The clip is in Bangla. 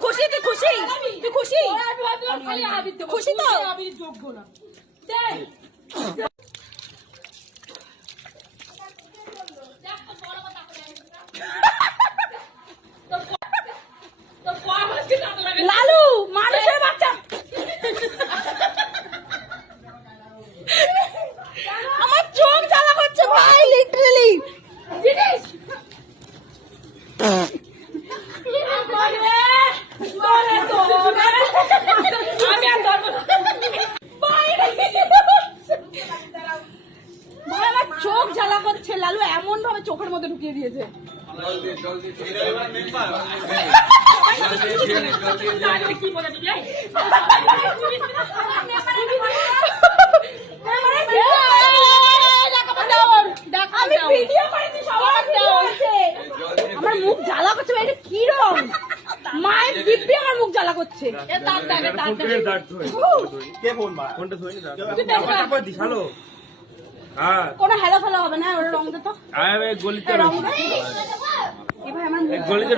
খুশি তুই খুশি তুই খুশি খুশি তো যোগ্য না লালু মানুষের বাচ্চা আমার চোখ জ্বালা করছে ভাই লিটারালি চোখ জ্বালা করছে লালু এমন ভাবে চোখের মধ্যে ঢুকিয়ে দিয়েছে আমার মুখ জ্বালা করছে এটা কি রং মায়ের দিব্যি আমার মুখ জ্বালা করছে কোনো হেলা ফেলা হবে না ওটা রং দে তো গলিতে রং দে এবার আমার মুখ গলিতে